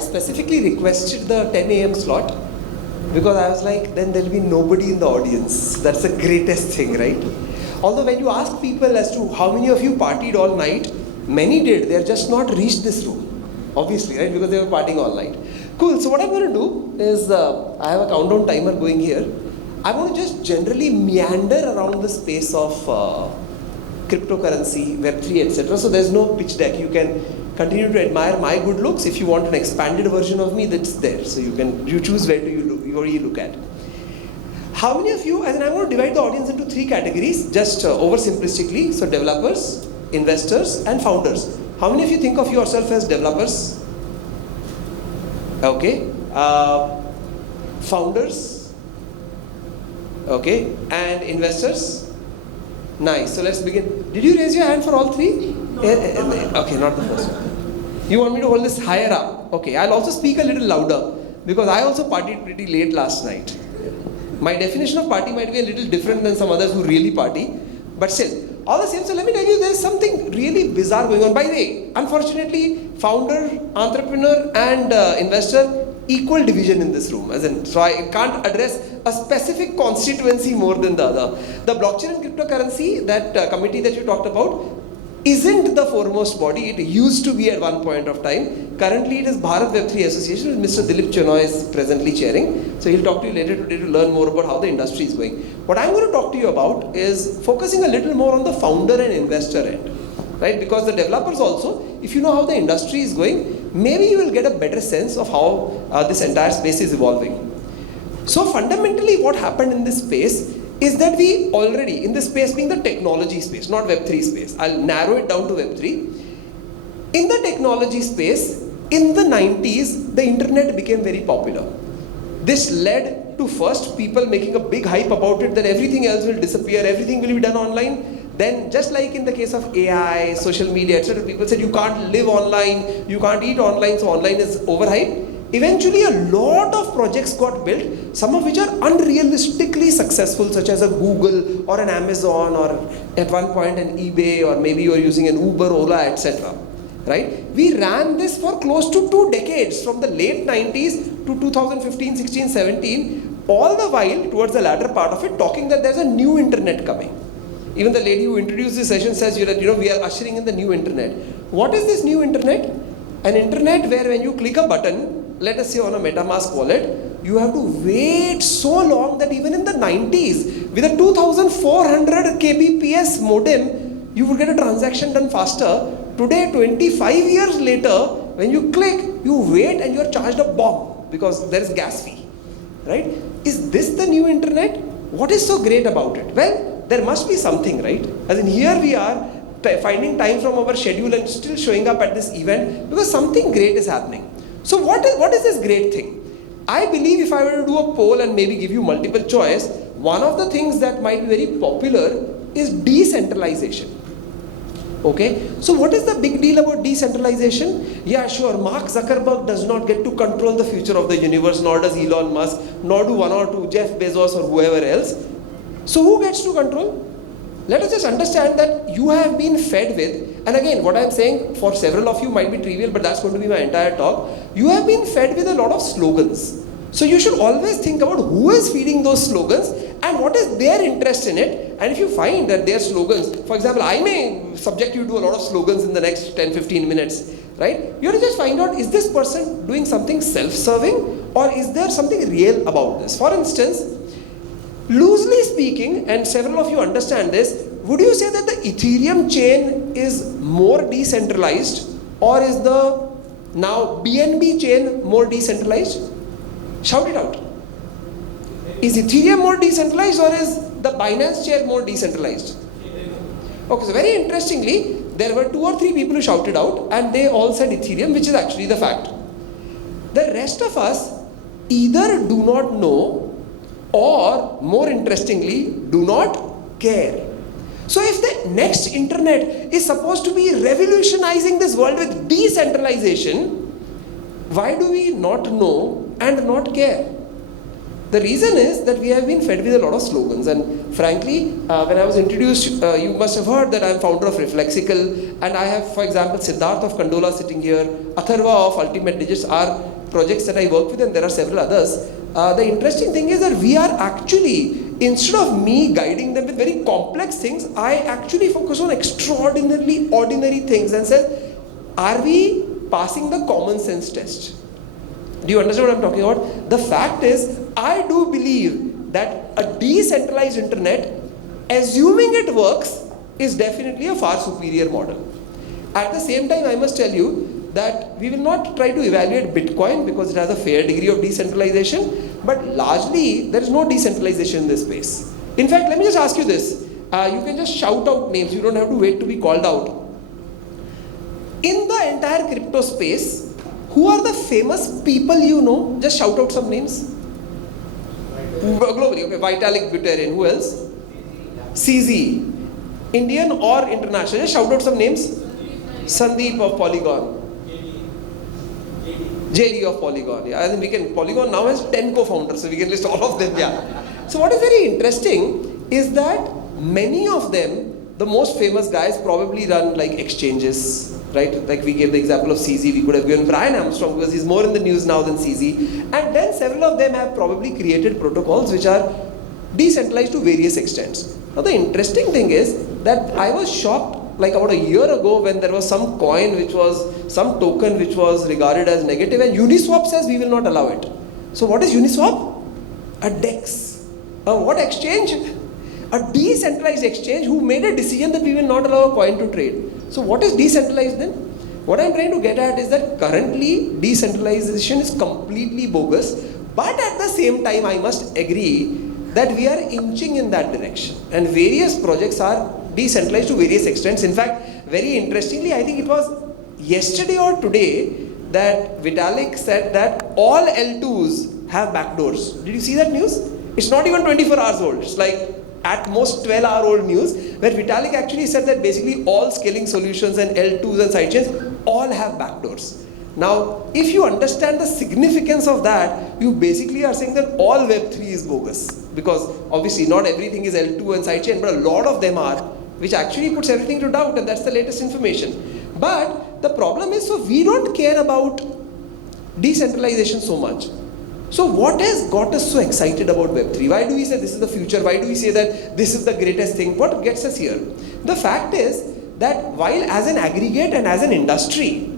specifically requested the 10 a.m. slot because I was like, then there'll be nobody in the audience. That's the greatest thing, right? Although when you ask people as to how many of you partied all night, many did. They're just not reached this room. Obviously, right? Because they were partying all night. Cool. So what I'm going to do is, I have a countdown timer going here. I want to just generally meander around the space of cryptocurrency, Web3, etc. So there's no pitch deck. You can continue to admire my good looks. If you want an expanded version of me, that's there. So you choose where you look at. How many of you, and I'm going to divide the audience into 3 categories, just oversimplistically. So developers, investors, and founders. How many of you think of yourself as developers? Okay. Founders? Okay. And investors? Nice. So let's begin. Did you raise your hand for all 3? Okay, not the first one. You want me to hold this higher up? Okay. I'll also speak a little louder because I also partied pretty late last night. My definition of party might be a little different than some others who really party, but still, all the same. So let me tell you, there's something really bizarre going on. By the way, unfortunately, founder, entrepreneur, and investor, equal division in this room. So I can't address a specific constituency more than the other. The blockchain and cryptocurrency, that committee that you talked about, isn't the foremost body. It used to be at one point of time. Currently, it is Bharat Web3 Association, which Mr. Dilip Chenoy is presently chairing. So he'll talk to you later today to learn more about how the industry is going. What I'm going to talk to you about is focusing a little more on the founder and investor end, right? Because the developers also, if you know how the industry is going, maybe you will get a better sense of how this entire space is evolving. So fundamentally, what happened in this space is that we already, in this space being the technology space, not Web3 space, I'll narrow it down to Web3. In the technology space, in the 90s, the internet became very popular. This led to first people making a big hype about it, that everything else will disappear, everything will be done online. Then just like in the case of AI, social media, etc., people said you can't live online, you can't eat online, so online is overhyped. Eventually a lot of projects got built, some of which are unrealistically successful, such as a Google or an Amazon or at one point an eBay, or maybe you're using an Uber, Ola, etc. Right? We ran this for close to 2 decades, from the late 90s to 2015, 16, 17, all the while towards the latter part of it talking that there's a new internet coming. Even the lady who introduced this session says that we are ushering in the new internet. What is this new internet? An internet where when you click a button, let us say on a MetaMask wallet, you have to wait so long that even in the 90s, with a 2400 kbps modem, you would get a transaction done faster. Today, 25 years later, when you click, you wait and you're charged a bomb because there is gas fee, right? Is this the new internet? What is so great about it? Well, there must be something, right? As in here we are finding time from our schedule and still showing up at this event because something great is happening. So what is this great thing? I believe if I were to do a poll and maybe give you multiple choice, one of the things that might be very popular is decentralization. Okay, so what is the big deal about decentralization? Yeah, sure, Mark Zuckerberg does not get to control the future of the universe, nor does Elon Musk, nor do one or two Jeff Bezos or whoever else. So who gets to control? Let us just understand that you have been fed with, and again, what I'm saying for several of you might be trivial, but that's going to be my entire talk. You have been fed with a lot of slogans. So you should always think about who is feeding those slogans and what is their interest in it. And if you find that their slogans, for example, I may subject you to a lot of slogans in the next 10-15 minutes, right? You have to just find out, is this person doing something self-serving or is there something real about this? For instance, loosely speaking, and several of you understand this, would you say that the Ethereum chain is more decentralized, or is the now BNB chain more decentralized? Shout it out. Is Ethereum more decentralized, or is the Binance chain more decentralized? Okay, so very interestingly, there were 2 or 3 people who shouted out and they all said Ethereum, which is actually the fact. The rest of us either do not know or, more interestingly, do not care. So if the next internet is supposed to be revolutionizing this world with decentralization, why do we not know and not care? The reason is that we have been fed with a lot of slogans, and frankly, when I was introduced, you must have heard that I am founder of Reflexical, and I have, for example, Siddharth of Condola sitting here, Atharva of Ultimate Digits are projects that I work with, and there are several others. The interesting thing is that we are actually, instead of me guiding them with very complex things, I actually focus on extraordinarily ordinary things and say, are we passing the common sense test? Do you understand what I'm talking about? The fact is, I do believe that a decentralized internet, assuming it works, is definitely a far superior model. At the same time, I must tell you that we will not try to evaluate Bitcoin because it has a fair degree of decentralization, but largely there is no decentralization in this space. In fact, let me just ask you this. You can just shout out names, you don't have to wait to be called out. In the entire crypto space, who are the famous people you know? Just shout out some names. Globally, okay. Vitalik Buterin. Who else? CZ. Indian or international? Just shout out some names. Sandeep of Polygon. JD of Polygon. Yeah, I think we can. Polygon now has 10 co-founders, so we can list all of them. Yeah. So what is very interesting is that many of them, the most famous guys, probably run like exchanges. Right, like we gave the example of CZ, we could have given Brian Armstrong because he's more in the news now than CZ. And then several of them have probably created protocols which are decentralized to various extents. Now the interesting thing is that I was shocked like about a year ago when there was some coin which was, some token which was regarded as negative, and Uniswap says we will not allow it. So what is Uniswap? A DEX. What exchange? A decentralized exchange who made a decision that we will not allow a coin to trade. So what is decentralized then? What I'm trying to get at is that currently decentralization is completely bogus, but at the same time I must agree that we are inching in that direction, and various projects are decentralized to various extents. In fact, very interestingly, I think it was yesterday or today that Vitalik said that all L2s have backdoors. Did you see that news? It's not even 24 hours old. It's like at most 12-hour-old news, where Vitalik actually said that basically all scaling solutions and L2s and sidechains all have backdoors. Now, if you understand the significance of that, you basically are saying that all Web3 is bogus. Because obviously not everything is L2 and sidechain, but a lot of them are, which actually puts everything to doubt, and that's the latest information. But the problem is, so we don't care about decentralization so much. So what has got us so excited about Web3? Why do we say this is the future? Why do we say that this is the greatest thing? What gets us here? The fact is that while as an aggregate and as an industry,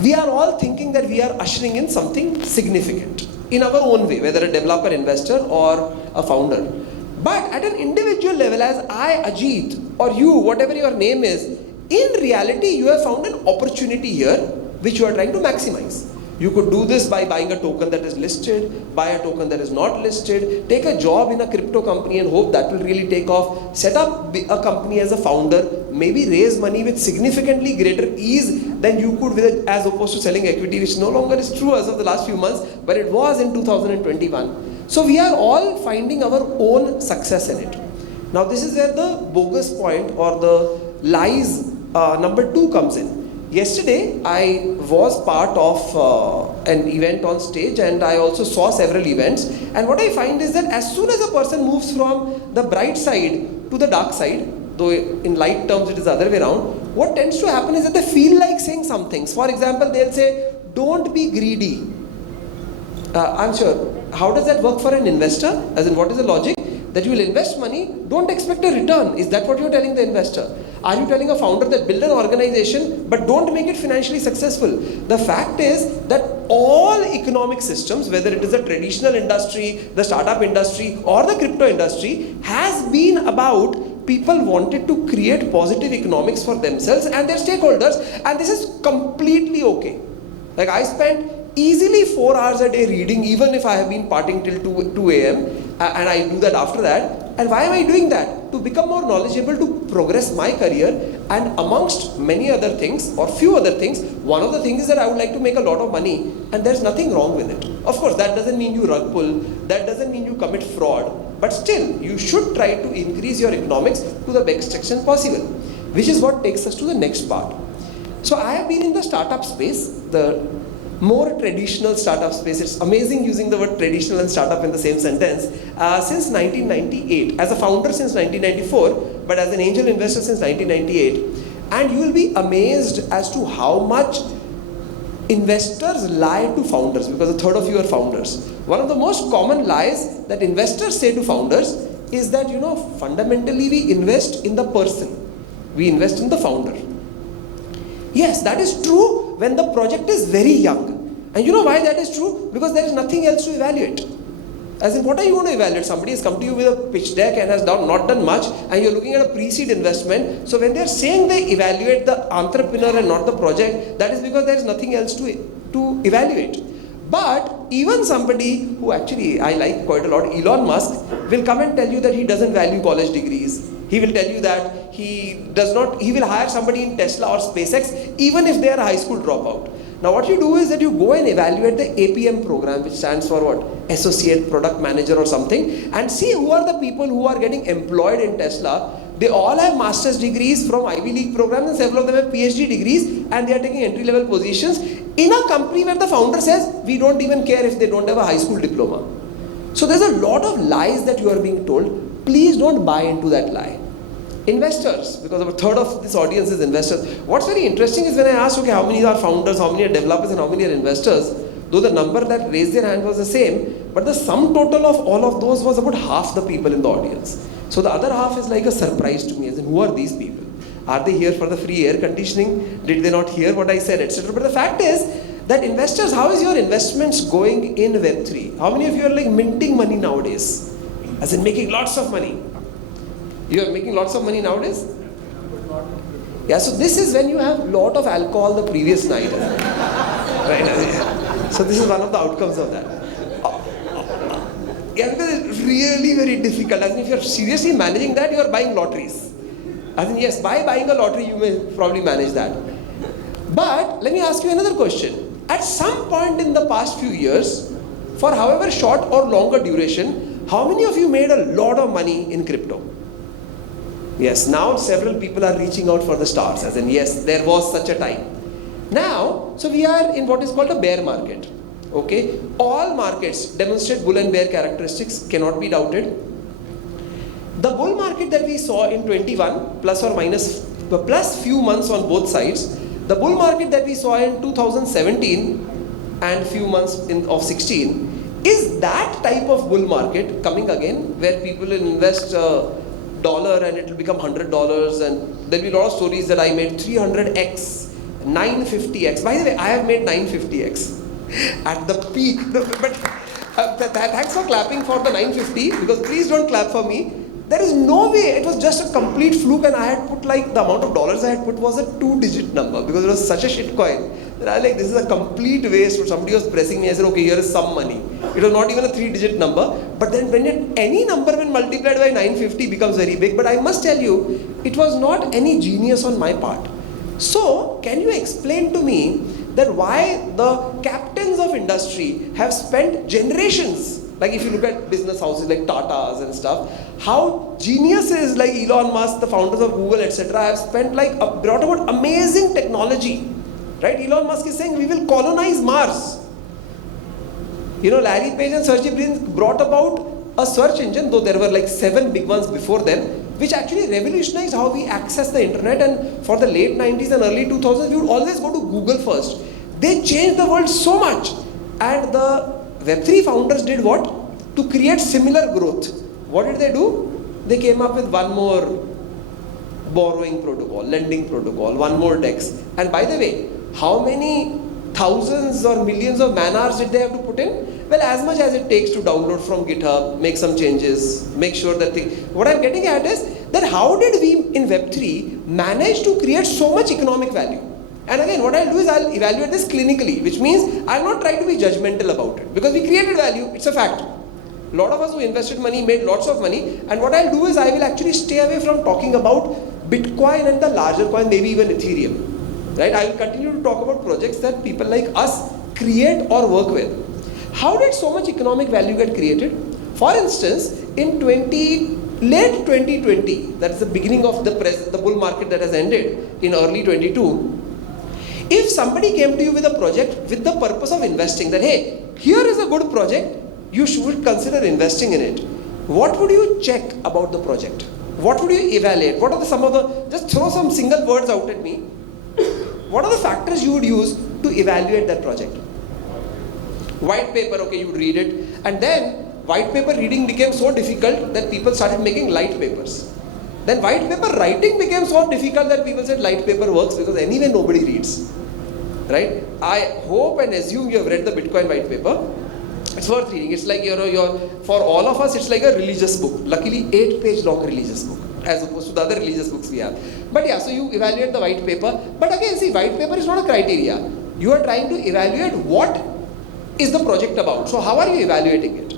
we are all thinking that we are ushering in something significant in our own way, whether a developer, investor or a founder. But at an individual level, as I, Ajeet, or you, whatever your name is, in reality you have found an opportunity here which you are trying to maximize. You could do this by buying a token that is listed, buy a token that is not listed, take a job in a crypto company and hope that will really take off, set up a company as a founder, maybe raise money with significantly greater ease than you could with as opposed to selling equity, which no longer is true as of the last few months, but it was in 2021. So we are all finding our own success in it. Now this is where the bogus point or the lies number 2 comes in. Yesterday, I was part of an event on stage, and I also saw several events. And what I find is that as soon as a person moves from the bright side to the dark side, though in light terms it is the other way around, what tends to happen is that they feel like saying some things. For example, they'll say, don't be greedy. I'm sure. How does that work for an investor? As in, what is the logic? That you will invest money, don't expect a return. Is that what you're telling the investor? Are you telling a founder that build an organization but don't make it financially successful? The fact is that all economic systems, whether it is the traditional industry, the startup industry or the crypto industry, has been about people wanted to create positive economics for themselves and their stakeholders, and this is completely okay. Like I spent easily 4 hours a day reading, even if I have been partying till 2 a.m. And I do that after that. And why am I doing that? To become more knowledgeable, to progress my career, and amongst many other things or few other things, one of the things is that I would like to make a lot of money, and there's nothing wrong with it. Of course, that doesn't mean you rug pull, that doesn't mean you commit fraud, but still you should try to increase your economics to the best extent possible, which is what takes us to the next part. So I have been in the startup space. The more traditional startup space. It's amazing using the word traditional and startup in the same sentence. Since 1998, as a founder since 1994, but as an angel investor since 1998. And you will be amazed as to how much investors lie to founders, because a third of you are founders. One of the most common lies that investors say to founders is that, fundamentally we invest in the person. We invest in the founder. Yes, that is true when the project is very young. And you know why that is true? Because there is nothing else to evaluate. As in, what are you going to evaluate? Somebody has come to you with a pitch deck and has not done much, and you're looking at a pre-seed investment. So when they're saying they evaluate the entrepreneur and not the project, that is because there is nothing else to evaluate. But even somebody who actually I like quite a lot, Elon Musk, will come and tell you that he doesn't value college degrees. He will tell you that he will hire somebody in Tesla or SpaceX even if they are a high school dropout. Now what you do is that you go and evaluate the APM program, which stands for what? Associate Product Manager or something, and see who are the people who are getting employed in Tesla. They all have master's degrees from Ivy League programs, and several of them have PhD degrees, and they are taking entry-level positions in a company where the founder says, we don't even care if they don't have a high school diploma. So there's a lot of lies that you are being told. Please don't buy into that lie. Investors, because a third of this audience is investors. What's very interesting is when I asked, okay, how many are founders, how many are developers, and how many are investors, though the number that raised their hand was the same, but the sum total of all of those was about half the people in the audience. So the other half is like a surprise to me, as in, who are these people? Are they here for the free air conditioning? Did they not hear what I said, etc.? But the fact is that investors, how is your investments going in Web3? How many of you are like minting money nowadays? As in making lots of money. You are making lots of money nowadays? Yeah, so this is when you have lot of alcohol the previous night. Right? So this is one of the outcomes of that. Yeah, because it's really very difficult. As in, if you're seriously managing that, you are buying lotteries. As in, yes, by buying a lottery, you may probably manage that. But let me ask you another question. At some point in the past few years, for however short or longer duration, how many of you made a lot of money in crypto? Yes, now several people are reaching out for the stars, as in, yes, there was such a time. Now, so we are in what is called a bear market. Okay, all markets demonstrate bull and bear characteristics, cannot be doubted. The bull market that we saw in 21, plus few months on both sides, the bull market that we saw in 2017 and few months of 16, is that type of bull market coming again, where people will invest $1 and it will become $100, and there will be a lot of stories that I made 300x, 950x. By the way, I have made 950x at the peak. But thanks for clapping for the 950, because please don't clap for me. There is no way, it was just a complete fluke, and I had put like, the amount of dollars I had put was a 2-digit number, because it was such a shit coin that I was like, this is a complete waste. Somebody was pressing me, I said, okay, here is some money. It was not even a 3-digit number, but then any number when multiplied by 950 becomes very big. But I must tell you, it was not any genius on my part. So, can you explain to me that why the captains of industry have spent generations, like if you look at business houses like Tata's and stuff, how geniuses like Elon Musk, the founders of Google, etc., have spent brought about amazing technology, right? Elon Musk is saying we will colonize Mars. Larry Page and Sergey Brin brought about a search engine, though there were like 7 big ones before them, which actually revolutionized how we access the internet. And for the late 90s and early 2000s, we would always go to Google first. They changed the world so much. And the Web3 founders did what? To create similar growth. What did they do? They came up with one more borrowing protocol, lending protocol, one more DEX. And by the way, how many thousands or millions of man hours did they have to put in? Well, as much as it takes to download from GitHub, make some changes, make sure that what I'm getting at is that how did we in Web3 manage to create so much economic value? And again, what I'll do is I'll evaluate this clinically, which means I'll not try to be judgmental about it, because we created value, it's a fact. A lot of us who invested money made lots of money, and what I'll do is I will actually stay away from talking about Bitcoin and the larger coin, maybe even Ethereum. Right? I will continue to talk about projects that people like us create or work with. How did so much economic value get created? For instance, in late 2020, that is the beginning of the bull market that has ended in early 22, If somebody came to you with a project with the purpose of investing, that hey, here is a good project, you should consider investing in it. What would you check about the project? What would you evaluate? What are some of the, just throw some single words out at me. What are the factors you would use to evaluate that project? White paper, okay, you would read it. And then white paper reading became so difficult that people started making light papers. Then white paper writing became so difficult that people said light paper works because anyway nobody reads. Right? I hope and assume you have read the Bitcoin white paper. It's worth reading. It's like, for all of us, it's like a religious book. Luckily, 8-page long religious book, as opposed to the other religious books we have. But yeah, so you evaluate the white paper. But again, see, white paper is not a criteria. You are trying to evaluate what is the project about. So how are you evaluating it?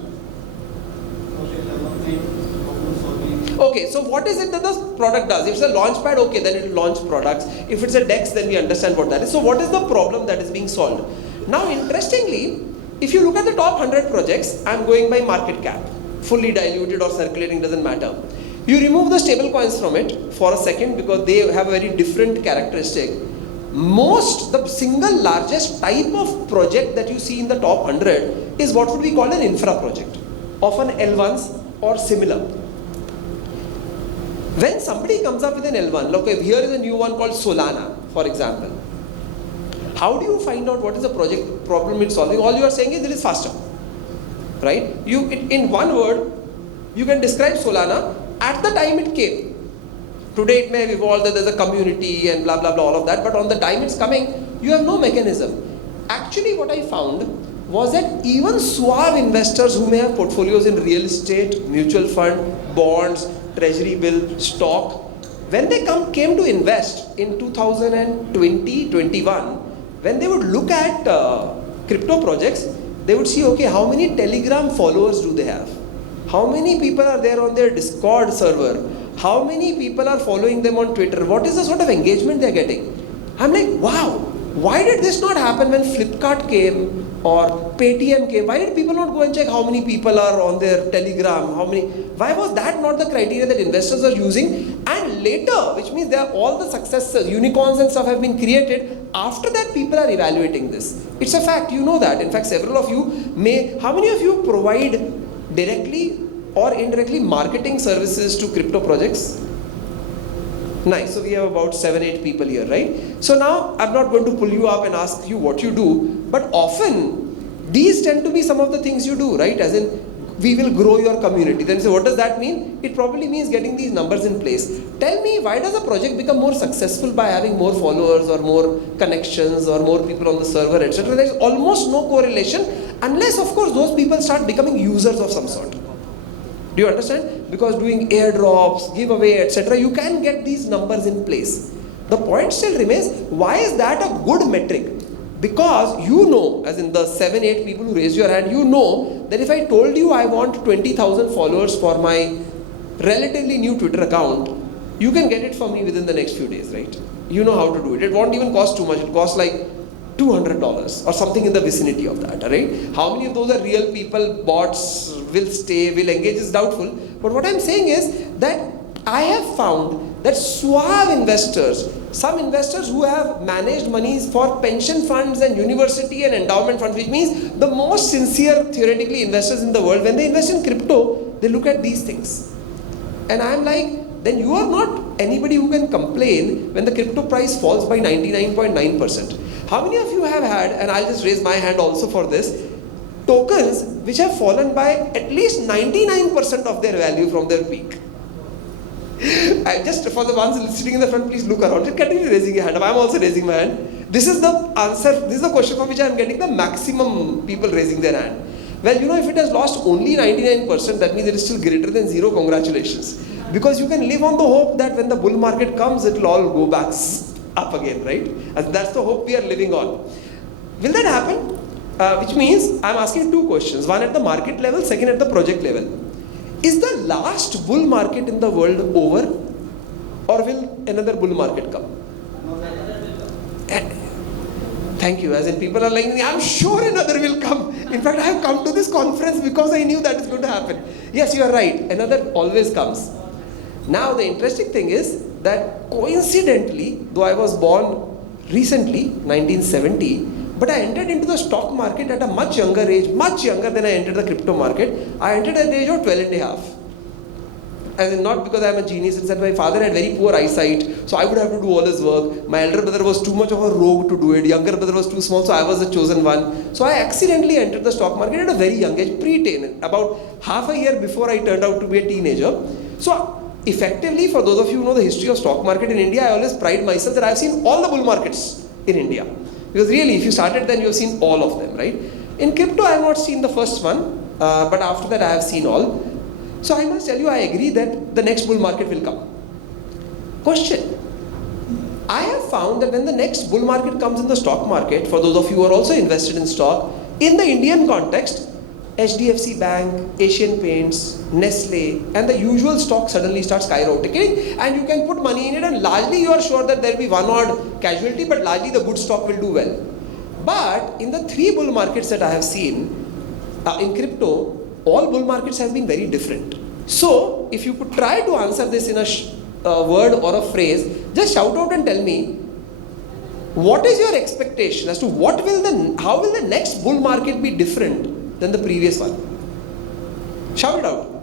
Okay, so what is it that the product does? If it's a launch pad, okay, then it will launch products. If it's a DEX, then we understand what that is. So what is the problem that is being solved? Now, interestingly, if you look at the top 100 projects, I'm going by market cap, fully diluted or circulating, doesn't matter. You remove the stable coins from it for a second because they have a very different characteristic. The single largest type of project that you see in the top 100 is what would be called an infra project, often L1s or similar. When somebody comes up with an L1, look, here is a new one called Solana, for example. How do you find out what is the project problem it's solving? All you are saying is it is faster, right? In one word, you can describe Solana at the time it came. Today it may have evolved that there's a community and blah, blah, blah, all of that, but on the time it's coming, you have no mechanism. Actually, what I found was that even suave investors who may have portfolios in real estate, mutual fund, bonds, treasury bill, stock, when they came to invest in 2020-21, when they would look at crypto projects, they would see, okay, how many Telegram followers do they have? How many people are there on their Discord server? How many people are following them on Twitter? What is the sort of engagement they're getting? I'm like, wow, why did this not happen when Flipkart came or Paytm came? Why did people not go and check how many people are on their Telegram? Why was that not the criteria that investors are using? And later, which means there are all the successes, unicorns and stuff have been created. After that, people are evaluating this. It's a fact, you know that. In fact, several of you how many of you provide directly or indirectly marketing services to crypto projects? Nice. So we have about 7-8 people here, right? So now I'm not going to pull you up and ask you what you do, but often these tend to be some of the things you do, right? As in, we will grow your community. Then say, what does that mean? It probably means getting these numbers in place. Tell me, why does a project become more successful by having more followers or more connections or more people on the server, etc.? There's almost no correlation unless, of course, those people start becoming users of some sort. Do you understand? Because doing airdrops, giveaway, etc., you can get these numbers in place. The point still remains, why is that a good metric? Because you know, as in the 7-8 people who raised your hand, you know that if I told you I want 20,000 followers for my relatively new Twitter account, you can get it for me within the next few days, right? You know how to do it. It won't even cost too much. It costs like $200 or something in the vicinity of that, right? How many of those are real people, bots, will stay, will engage is doubtful. But what I'm saying is that I have found that suave investors, some investors who have managed monies for pension funds and university and endowment funds, which means the most sincere theoretically investors in the world, when they invest in crypto, they look at these things. And I'm like, then you are not anybody who can complain when the crypto price falls by 99.9%. How many of you have had, and I'll just raise my hand also for this, tokens which have fallen by at least 99% of their value from their peak? Just for the ones sitting in the front, please look around. Continue raising your hand. I'm also raising my hand. This is the answer. This is the question for which I'm getting the maximum people raising their hand. Well, if it has lost only 99%, that means it is still greater than zero. Congratulations. Because you can live on the hope that when the bull market comes, it will all go back up again, right? And that's the hope we are living on. Will that happen? Which means I'm asking two questions. One at the market level, second at the project level. Is the last bull market in the world over, or will another bull market come? Thank you. As in, people are like, I'm sure another will come. In fact, I have come to this conference because I knew that is going to happen. Yes, you are right. Another always comes. Now, the interesting thing is that coincidentally, though I was born recently, 1970, but I entered into the stock market at a much younger age, much younger than I entered the crypto market. I entered at the age of 12 and a half. As in, not because I'm a genius, it's that my father had very poor eyesight, so I would have to do all his work. My elder brother was too much of a rogue to do it, younger brother was too small, so I was the chosen one. So I accidentally entered the stock market at a very young age, pre-teen, about half a year before I turned out to be a teenager. So effectively, for those of you who know the history of stock market in India, I always pride myself that I've seen all the bull markets in India. Because really, if you started then you've seen all of them, right? In crypto, I have not seen the first one, but after that I have seen all. So I must tell you, I agree that the next bull market will come. Question. I have found that when the next bull market comes in the stock market, for those of you who are also invested in stock, in the Indian context, HDFC Bank, Asian Paints, Nestle, and the usual stock suddenly start skyrocketing, and you can put money in it, and largely you are sure that there will be one odd casualty, but largely the good stock will do well. But in the three bull markets that I have seen, in crypto, all bull markets have been very different. So, if you could try to answer this in a word or a phrase, just shout out and tell me, what is your expectation as to how will the next bull market be different than the previous one? Shout it out.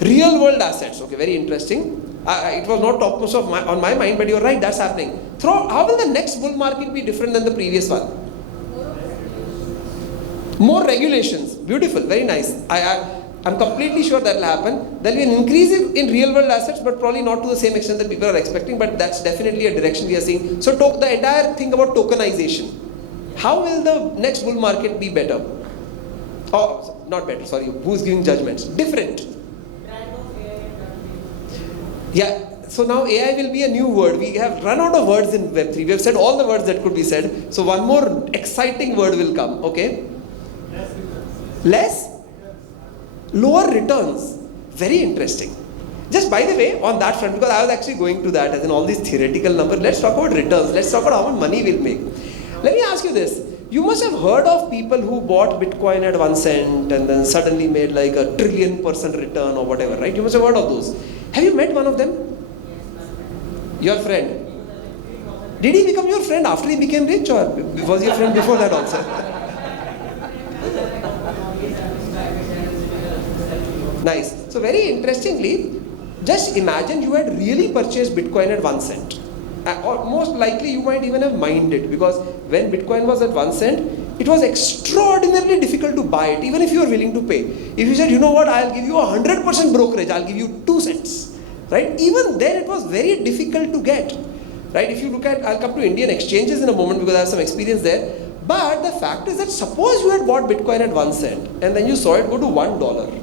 Real world assets. Okay, very interesting. It was not topmost on my mind, but you're right, that's happening. How will the next bull market be different than the previous one? More regulations. Beautiful, very nice. I'm completely sure that will happen. There will be an increase in real world assets, but probably not to the same extent that people are expecting, but that's definitely a direction we are seeing. So the entire thing about tokenization. How will the next bull market be better? Oh, not better, sorry. Who's giving judgments? Different. Yeah, so now AI will be a new word. We have run out of words in Web3. We have said all the words that could be said. So one more exciting word will come, okay? Less? Lower returns. Very interesting. Just by the way, on that front, because I was actually going to that as in all these theoretical numbers, let's talk about returns. Let's talk about how much money we'll make. Let me ask you this. You must have heard of people who bought Bitcoin at 1 cent and then suddenly made like a 1 trillion% return or whatever, right? You must have heard of those. Have you met one of them? Your friend. Did he become your friend after he became rich, or was he your friend before that also? Nice. So very interestingly, just imagine you had really purchased Bitcoin at 1 cent. Or most likely you might even have mined it, because when Bitcoin was at 1 cent, it was extraordinarily difficult to buy it, even if you are willing to pay. If you said, you know what, I'll give you 100% brokerage, I'll give you 2 cents. Right? Even then it was very difficult to get. Right? If you look at, I'll come to Indian exchanges in a moment because I have some experience there. But the fact is that suppose you had bought Bitcoin at 1 cent and then you saw it go to $1,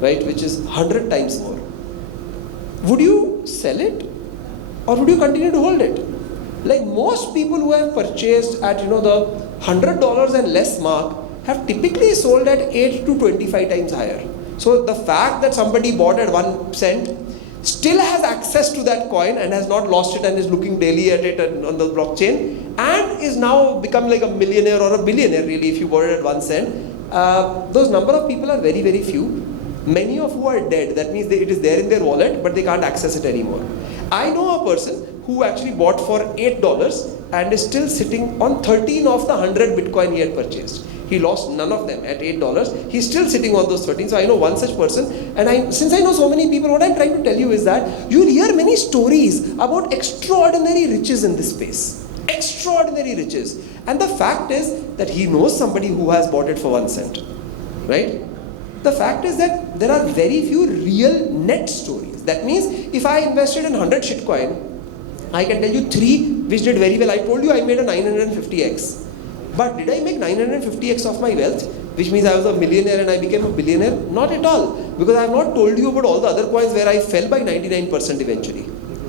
right, which is 100 times more. Would you sell it or would you continue to hold it? Like most people who have purchased at the $100 and less mark have typically sold at 8 to 25 times higher. So the fact that somebody bought at 1 cent still has access to that coin and has not lost it and is looking daily at it on the blockchain and is now become like a millionaire or a billionaire really if you bought it at 1 cent. Those number of people are very, very few. Many of who are dead. That means it is there in their wallet but they can't access it anymore. I know a person who actually bought for $8 and is still sitting on 13 of the 100 Bitcoin he had purchased. He lost none of them at $8. He's still sitting on those 13. So I know one such person. And since I know so many people, what I'm trying to tell you is that you'll hear many stories about extraordinary riches in this space. Extraordinary riches. And the fact is that he knows somebody who has bought it for 1 cent. Right? The fact is that there are very few real net stories. That means if I invested in 100 shitcoin, I can tell you 3 which did very well. I told you I made a 950x. But did I make 950x of my wealth? Which means I was a millionaire and I became a billionaire? Not at all. Because I have not told you about all the other coins where I fell by 99% eventually.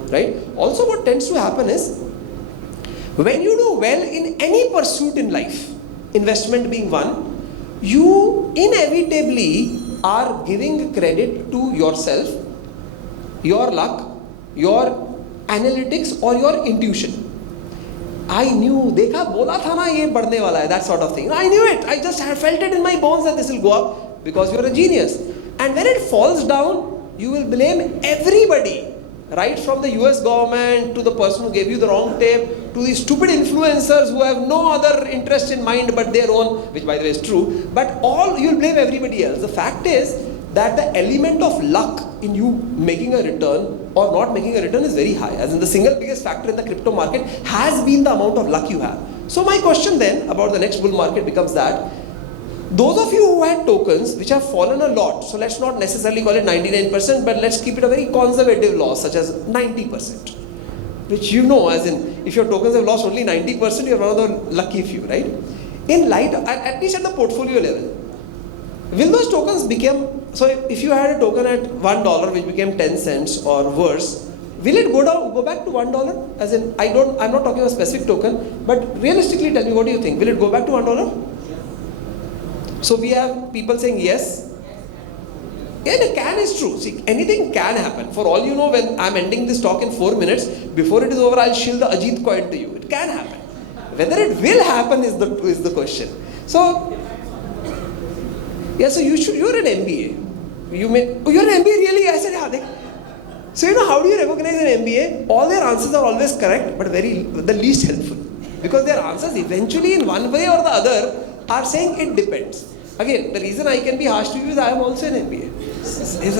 Right? Also what tends to happen is, when you do well in any pursuit in life, investment being one, you inevitably are giving credit to yourself, your luck, your analytics or your intuition. I knew, देखा बोला था ना ये बढ़ने वाला है, that sort of thing. I knew it. I just had felt it in my bones that this will go up because you're a genius. And when it falls down, you will blame everybody right from the US government to the person who gave you the wrong tip to these stupid influencers who have no other interest in mind but their own, which by the way is true, but all you'll blame everybody else. The fact is that the element of luck in you making a return or not making a return is very high. As in, the single biggest factor in the crypto market has been the amount of luck you have. So my question then about the next bull market becomes that those of you who had tokens which have fallen a lot, so let's not necessarily call it 99%, but let's keep it a very conservative loss such as 90%, which you know, as in if your tokens have lost only 90%, you're one of the lucky few, right? In light, at least at the portfolio level, will those tokens become, so if you had a token at $1 which became 10 cents or worse, will it go back to $1? As in, I'm not talking about a specific token, but realistically tell me, what do you think? Will it go back to $1? So we have people saying yes. Yeah, the can is true. See, anything can happen. For all you know, when I'm ending this talk in 4 minutes, before it is over, I'll shield the Ajeet coin to you. It can happen. Whether it will happen is the question. So, yeah, so you're an MBA. You're an MBA really? I said, yeah. So how do you recognize an MBA? All their answers are always correct, but the least helpful. Because their answers eventually in one way or the other are saying it depends. Again, the reason I can be harsh to you is I am also an MBA.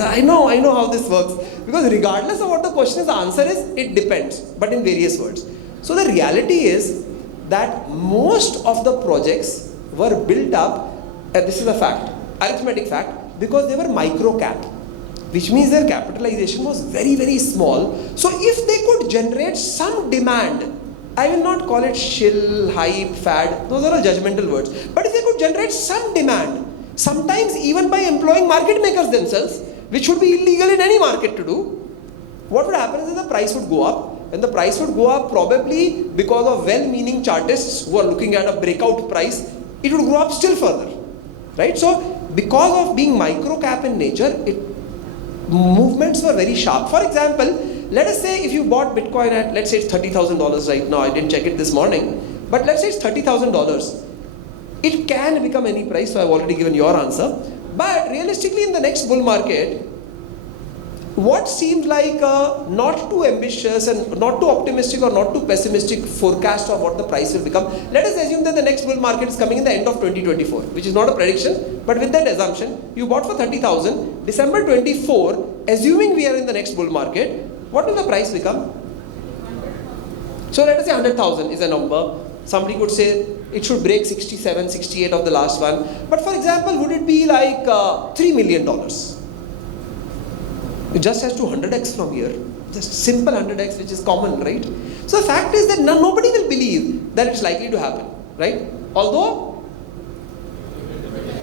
I know how this works. Because regardless of what the question is, the answer is it depends, but in various words. So the reality is that most of the projects were built up, and this is a fact, arithmetic fact, because they were micro cap, which means their capitalization was very, very small. So if they could generate some demand, I will not call it shill, hype, fad, those are all judgmental words. But if they could generate some demand, sometimes even by employing market makers themselves, which would be illegal in any market to do, what would happen is that the price would go up. And the price would go up probably because of well-meaning chartists who are looking at a breakout price, it would go up still further. Right? So, because of being micro cap in nature, movements were very sharp. For example, let us say if you bought Bitcoin at, let's say it's $30,000 right now, I didn't check it this morning, but let's say it's $30,000. It can become any price, so I've already given your answer. But realistically in the next bull market, what seems like a not too ambitious and not too optimistic or not too pessimistic forecast of what the price will become, let us assume that the next bull market is coming in the end of 2024, which is not a prediction, but with that assumption, you bought for 30,000, December 24, assuming we are in the next bull market, what will the price become? So let us say 100,000 is a number. Somebody could say it should break 67, 68 of the last one. But for example, would it be like $3 million? It just has to 100x from here. Just simple 100x, which is common, right? So the fact is that nobody will believe that it's likely to happen, right? Although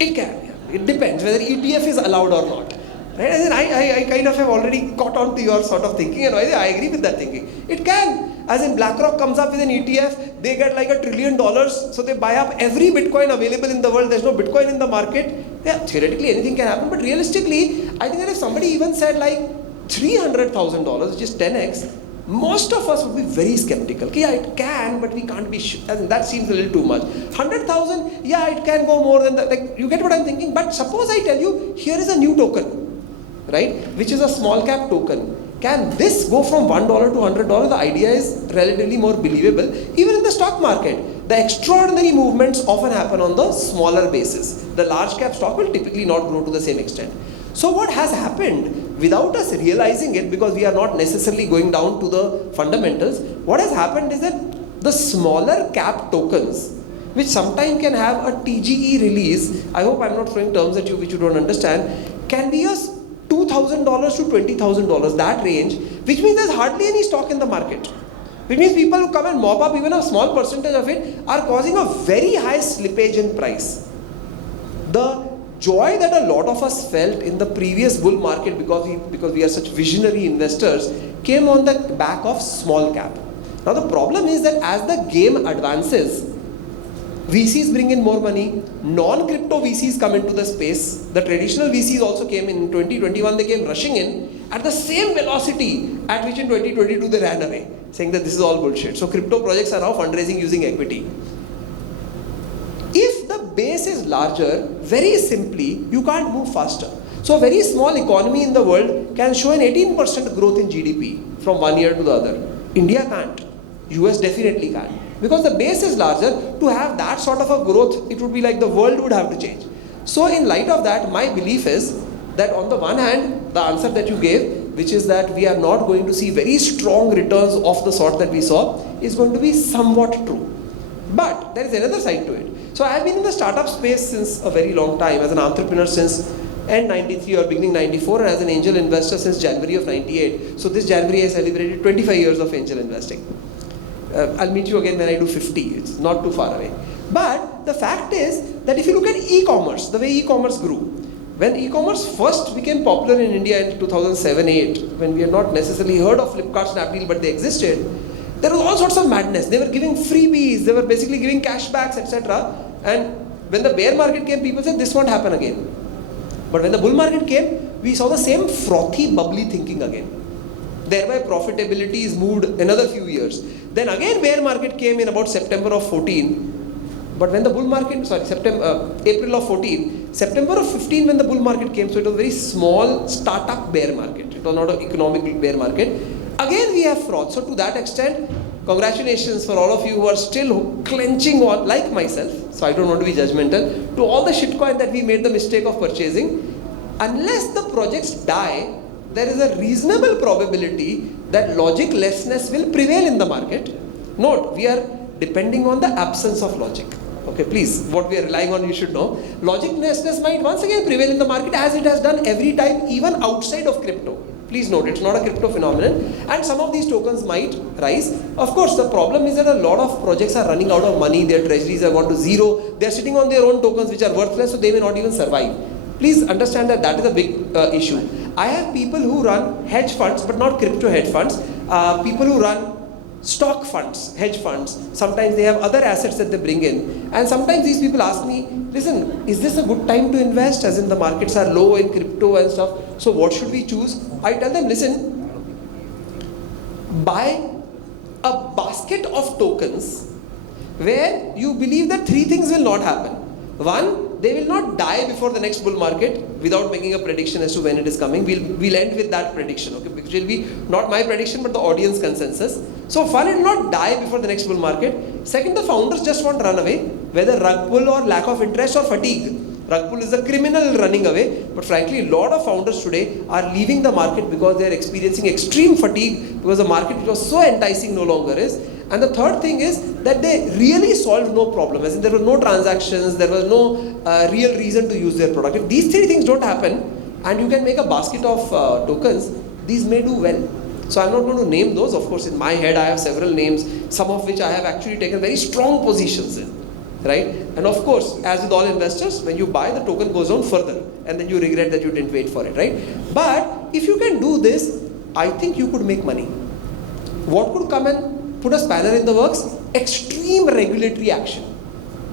it can. Yeah. It depends whether ETF is allowed or not. Right? And then I kind of have already caught on to your sort of thinking, and I agree with that thinking. It can. As in BlackRock comes up with an ETF, they get like $1 trillion, so they buy up every Bitcoin available in the world. There's no Bitcoin in the market. Yeah, theoretically anything can happen, but realistically, I think that if somebody even said like $300,000, which is 10x, most of us would be very skeptical. Yeah, it can, but we can't be sure. And that seems a little too much. 100,000, yeah, it can go more than that. Like, you get what I'm thinking? But suppose I tell you, here is a new token, right, which is a small cap token. Can this go from $1 to $100? The idea is relatively more believable. Even in the stock market, the extraordinary movements often happen on the smaller basis. The large cap stock will typically not grow to the same extent. So what has happened, without us realizing it, because we are not necessarily going down to the fundamentals, what has happened is that the smaller cap tokens, which sometimes can have a TGE release, I hope I'm not throwing terms at you which you don't understand, can be a $2,000 to $20,000, that range, which means there's hardly any stock in the market. Which means people who come and mop up even a small percentage of it are causing a very high slippage in price. The joy that a lot of us felt in the previous bull market because we are such visionary investors came on the back of small cap. Now the problem is that as the game advances, VCs bring in more money, non-crypto VCs come into the space. The traditional VCs also came in 2021, they came rushing in at the same velocity at which in 2022 they ran away, saying that this is all bullshit. So crypto projects are now fundraising using equity. If the base is larger, very simply, you can't move faster. So a very small economy in the world can show an 18% growth in GDP from one year to the other. India can't. US definitely can't. Because the base is larger. To have that sort of a growth, it would be like the world would have to change. So in light of that, my belief is that on the one hand, the answer that you gave, which is that we are not going to see very strong returns of the sort that we saw, is going to be somewhat true. But there is another side to it. So I have been in the startup space since a very long time, as an entrepreneur since end 93 or beginning 94, and as an angel investor since January of 98. So this January I celebrated 25 years of angel investing. I'll meet you again when I do 50. It's not too far away. But the fact is that if you look at e-commerce, the way e-commerce grew, when e-commerce first became popular in India in 2007-8, when we had not necessarily heard of Flipkart, Snapdeal, but they existed, there was all sorts of madness. They were giving freebies, they were basically giving cashbacks, etc. And when the bear market came, people said this won't happen again. But when the bull market came, we saw the same frothy, bubbly thinking again. Thereby profitability is moved another few years. Then again bear market came in about September of 14. But when the bull market, April of 14, September of 15 when the bull market came, so it was a very small startup bear market. It was not an economic bear market. Again we have froth. So to that extent, congratulations for all of you who are still clenching on, like myself, so I don't want to be judgmental, to all the shitcoin that we made the mistake of purchasing. Unless the projects die, there is a reasonable probability that logiclessness will prevail in the market. Note, we are depending on the absence of logic. Okay, please, what we are relying on, you should know. Logiclessness might once again prevail in the market as it has done every time, even outside of crypto. Please note, it's not a crypto phenomenon, and some of these tokens might rise. Of course, the problem is that a lot of projects are running out of money, their treasuries have gone to zero, they are sitting on their own tokens which are worthless, so they may not even survive. Please understand that that is a big issue. I have people who run hedge funds, but not crypto hedge funds, people who run stock funds, hedge funds. Sometimes they have other assets that they bring in, and sometimes these people ask me, listen, is this a good time to invest, as in the markets are low in crypto and stuff, so what should we choose? I tell them, listen, buy a basket of tokens where you believe that three things will not happen. One, they will not die before the next bull market without making a prediction as to when it is coming. We'll end with that prediction, okay? Which will be not my prediction but the audience consensus. So one, it will not die before the next bull market. Second, the founders just won't run away, whether rug pull or lack of interest or fatigue. Rug pull is a criminal running away, but frankly, a lot of founders today are leaving the market because they are experiencing extreme fatigue because the market, which was so enticing, no longer is. And the third thing is that they really solved no problem, as in there were no transactions, there was no real reason to use their product. If these three things don't happen and you can make a basket of tokens, these may do well. So I'm not going to name those. Of course, in my head I have several names, some of which I have actually taken very strong positions in, right? And of course, as with all investors, when you buy, the token goes down further and then you regret that you didn't wait for it, right? But if you can do this, I think you could make money. What could come and put a spanner in the works? Extreme regulatory action,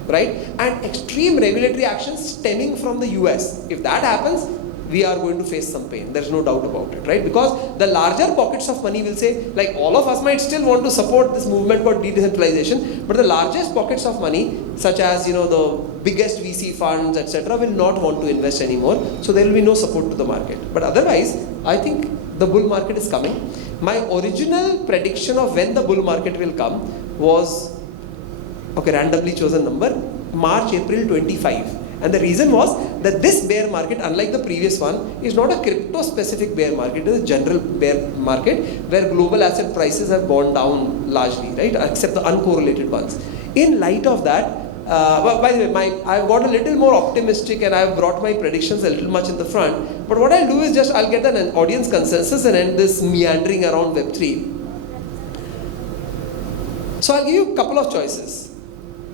right? And extreme regulatory action stemming from the US. If that happens, we are going to face some pain. There's no doubt about it, right? Because the larger pockets of money will say, like, all of us might still want to support this movement called decentralization, but the largest pockets of money, such as, the biggest VC funds, etc., will not want to invest anymore. So there will be no support to the market. But otherwise, I think the bull market is coming. My original prediction of when the bull market will come was, randomly chosen number, March, April 25. And the reason was that this bear market, unlike the previous one, is not a crypto specific bear market. It is a general bear market where global asset prices have gone down largely, right? Except the uncorrelated ones. In light of that, by the way, I've got a little more optimistic and I've brought my predictions a little much in the front. But what I'll do is I'll get an audience consensus and end this meandering around Web3. So I'll give you a couple of choices.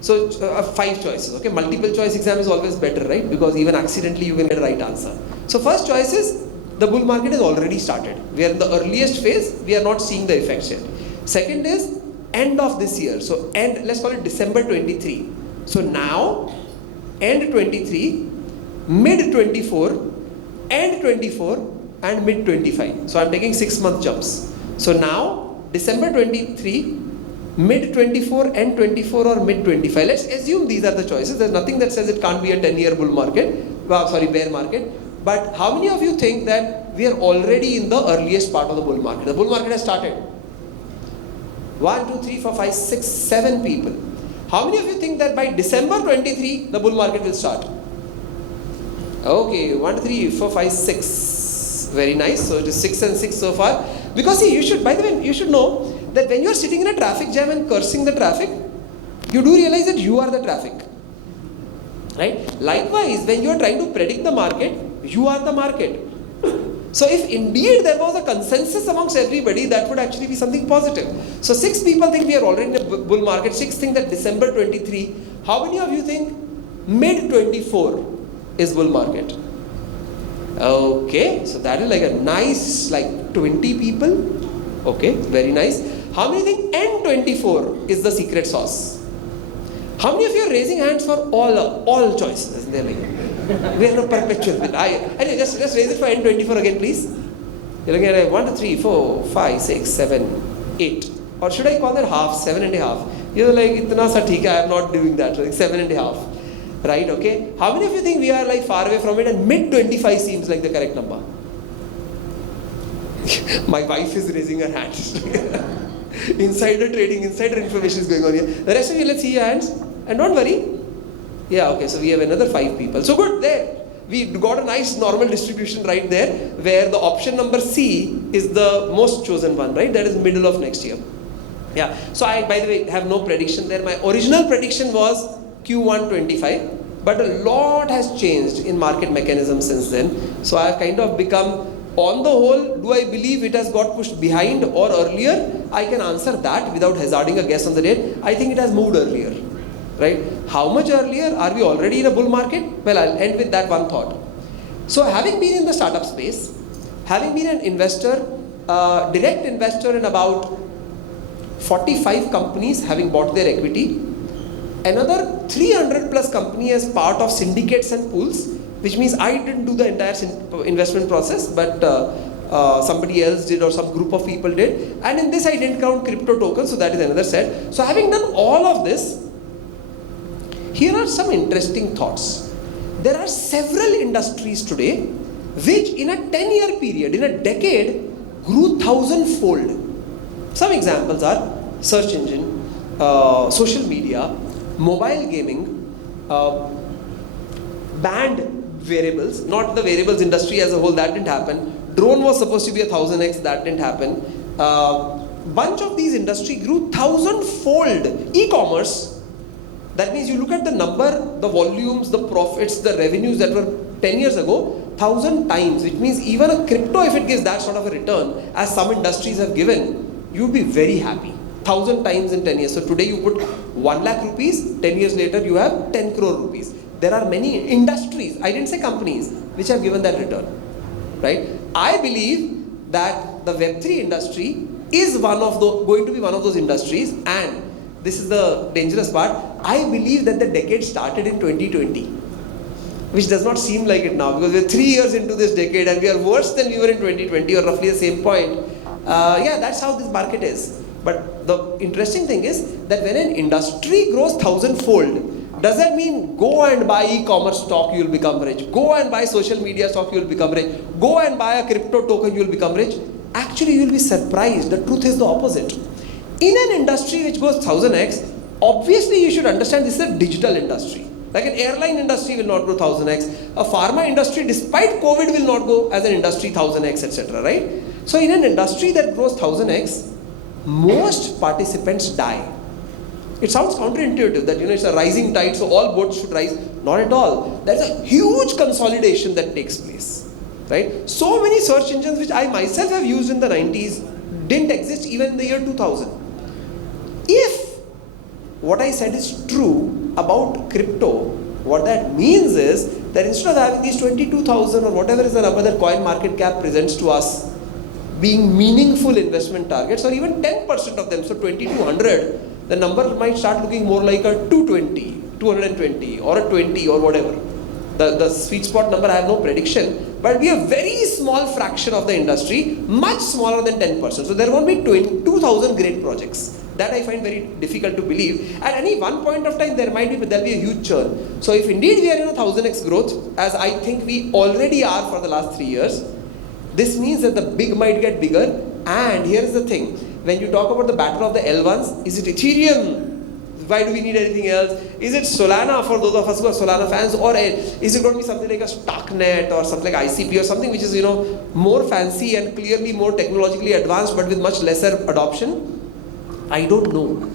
So 5 choices, okay? Multiple choice exam is always better, right? Because even accidentally you can get a right answer. So first choice is, the bull market has already started. We are in the earliest phase, we are not seeing the effects yet. Second is, end of this year. So let's call it December 23. So now, end 23, mid 24, end 24, and mid 25. So I'm taking 6-month jumps. So now, December 23, mid 24, end 24, or mid 25. Let's assume these are the choices. There's nothing that says it can't be a 10-year bull market, bear market. But how many of you think that we are already in the earliest part of the bull market? The bull market has started. 1, 2, 3, 4, 5, 6, 7 people. How many of you think that by December 23, the bull market will start? Okay, 1, 2, 3, 4, 5, 6. Very nice. So it is 6 and 6 so far. Because see, you should, by the way, you should know that when you are sitting in a traffic jam and cursing the traffic, you do realize that you are the traffic. Right? Likewise, when you are trying to predict the market, you are the market. So if indeed there was a consensus amongst everybody, that would actually be something positive. So 6 people think we are already in a bull market. 6 think that December 23. How many of you think mid 24 is bull market? Okay, so that is like a nice, like 20 people. Okay, very nice. How many think end 24 is the secret sauce? How many of you are raising hands for all choices? They're like, we are no perpetual. Anyway, just raise it for N24 again, please. You're looking at 1, 2, 3, 4, 5, 6, 7, 8. Or should I call that half? 7.5. You're like, itna sa theek hai, I'm not doing that. Like 7.5. Right? Okay. How many of you think we are like far away from it and mid 25 seems like the correct number? My wife is raising her hand. Insider trading, insider information is going on here. The rest of you, let's see your hands. And don't worry. Yeah, okay, so we have another 5 people. So good, there. We got a nice normal distribution right there, where the option number C is the most chosen one, right? That is middle of next year. Yeah, so I, by the way, have no prediction there. My original prediction was Q1 25, but a lot has changed in market mechanism since then. So I have kind of become, on the whole, do I believe it has got pushed behind or earlier? I can answer that without hazarding a guess on the date. I think it has moved earlier. Right? How much earlier? Are we already in a bull market? Well, I'll end with that one thought. So having been in the startup space, having been an investor, direct investor in about 45 companies having bought their equity, another 300 plus company as part of syndicates and pools, which means I didn't do the entire investment process, but somebody else did or some group of people did. And in this I didn't count crypto tokens, so that is another set. So having done all of this, here are some interesting thoughts. There are several industries today which in a 10-year period, in a decade, grew 1,000-fold. Some examples are search engine, social media, mobile gaming, banned variables, not the variables industry as a whole, that didn't happen. Drone was supposed to be 1,000x, that didn't happen. Bunch of these industry grew 1,000-fold. E-commerce, that means you look at the number, the volumes, the profits, the revenues that were 10 years ago, 1,000 times, which means even a crypto, if it gives that sort of a return, as some industries have given, you'd be very happy. 1,000 times in 10 years. So today you put 1 lakh rupees, 10 years later you have 10 crore rupees. There are many industries, I didn't say companies, which have given that return. Right? I believe that the Web3 industry is going to be one of those industries, and this is the dangerous part. I believe that the decade started in 2020, which does not seem like it now, because we're 3 years into this decade and we are worse than we were in 2020, or roughly the same point. Yeah, that's how this market is. But the interesting thing is that when an industry grows 1,000-fold, does that mean go and buy e-commerce stock, you'll become rich? Go and buy social media stock, you'll become rich? Go and buy a crypto token, you'll become rich? Actually, you'll be surprised. The truth is the opposite. In an industry which goes 1,000x, obviously you should understand this is a digital industry. Like an airline industry will not grow 1,000x. A pharma industry, despite COVID, will not go as an industry 1,000x, etc. Right? So in an industry that grows 1,000x, most participants die. It sounds counterintuitive that it's a rising tide, so all boats should rise. Not at all. There's a huge consolidation that takes place. Right? So many search engines which I myself have used in the 90s didn't exist even in the year 2000. If what I said is true about crypto, what that means is that instead of having these 22,000 or whatever is the number that coin market cap presents to us being meaningful investment targets, or even 10% of them, so 2,200, the number might start looking more like a 220, 220 or a 20 or whatever. The sweet spot number, I have no prediction, but we have a very small fraction of the industry, much smaller than 10%. So there won't be 2,000 great projects. That I find very difficult to believe. At any one point of time, there'll be a huge churn. So if indeed we are in a 1000x growth, as I think we already are for the last 3 years, this means that the big might get bigger. And here is the thing, when you talk about the battle of the L1s, is it Ethereum? Why do we need anything else? Is it Solana for those of us who are Solana fans, or is it going to be something like a Stocknet or something like ICP or something which is more fancy and clearly more technologically advanced but with much lesser adoption? I don't know.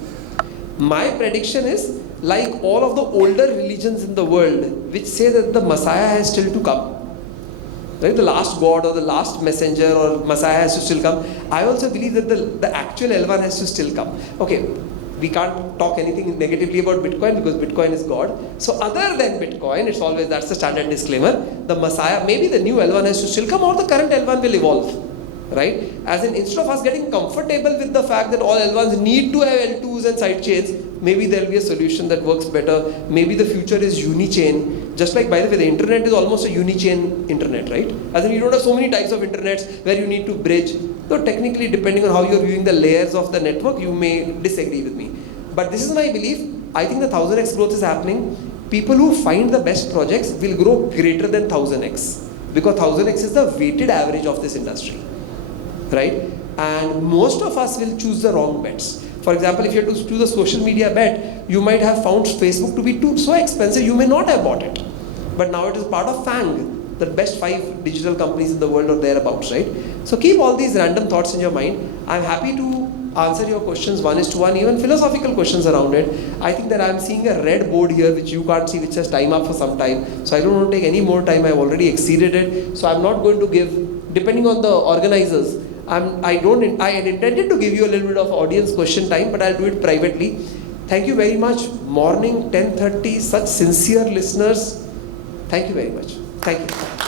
My prediction is like all of the older religions in the world which say that the Messiah has still to come. Right? The last God or the last messenger or Messiah has to still come. I also believe that the actual L1 has to still come. Okay. We can't talk anything negatively about Bitcoin because Bitcoin is God. So other than Bitcoin, it's always, that's the standard disclaimer, the Messiah, maybe the new L1 has to still come or the current L1 will evolve. Right? As in, instead of us getting comfortable with the fact that all L1s need to have L2s and sidechains, maybe there will be a solution that works better. Maybe the future is unichain. Just like, by the way, the internet is almost a unichain internet, right? As in, you don't have so many types of internets where you need to bridge. Though technically, depending on how you're viewing the layers of the network, you may disagree with me. But this is my belief. I think the 1000x growth is happening. People who find the best projects will grow greater than 1000x. Because 1000x is the weighted average of this industry. Right? And most of us will choose the wrong bets. For example, if you have to choose a social media bet, you might have found Facebook to be so expensive, you may not have bought it. But now it is part of FANG, the best 5 digital companies in the world or thereabouts, right? So keep all these random thoughts in your mind. I'm happy to answer your questions one-to-one, even philosophical questions around it. I think that I'm seeing a red board here which you can't see, which says time up for some time. So I don't want to take any more time. I've already exceeded it. So I'm not going to give, depending on the organizers, I had intended to give you a little bit of audience question time, but I'll do it privately. Thank you very much. Morning 10:30, such sincere listeners. Thank you very much. Thank you.